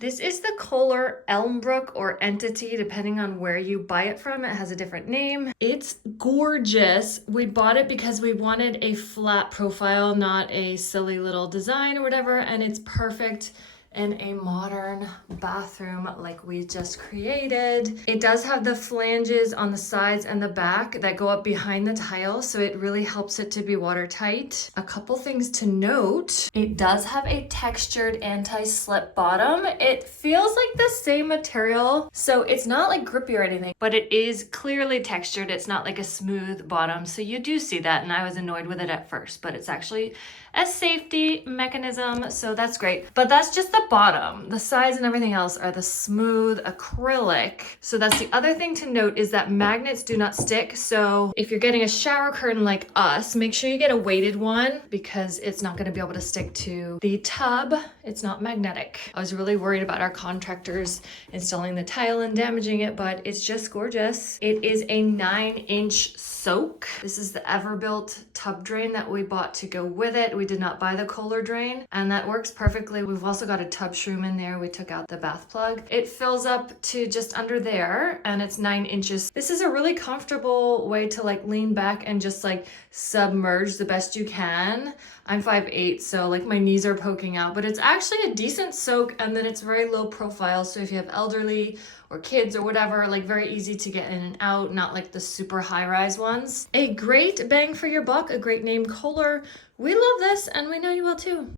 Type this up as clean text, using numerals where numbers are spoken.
This is the Kohler Elmbrook or Entity, depending on where you buy it from. It has a different name. It's gorgeous. We bought it because we wanted a flat profile, not a silly little design or whatever, and it's perfect in a modern bathroom like we just created. It does have the flanges on the sides and the back that go up behind the tile, so it really helps it to be watertight. A couple things to note, it does have a textured anti-slip bottom. It feels like the same material, so it's not like grippy or anything, but it is clearly textured. It's not like a smooth bottom, so you do see that, and I was annoyed with it at first, but it's actually a safety mechanism, so that's great. But that's just the bottom. The sides and everything else are the smooth acrylic. So that's the other thing to note, is that magnets do not stick. So if you're getting a shower curtain like us, make sure you get a weighted one because it's not gonna be able to stick to the tub. It's not magnetic. I was really worried about our contractors installing the tile and damaging it, but it's just gorgeous. It is a 9-inch soak. This is the Everbuilt tub drain that we bought to go with it. We did not buy the Kohler drain, and that works perfectly. We've also got a tub shroom in there. We took out the bath plug. It fills up to just under there, and it's 9 inches. This is a really comfortable way to like lean back and just like submerge the best you can. I'm 5'8", so like my knees are poking out, but it's actually a decent soak, and then it's very low profile. So if you have elderly or kids or whatever, like very easy to get in and out, not like the super high-rise ones. A great bang for your buck, a great name, Kohler. We love this, and we know you will too.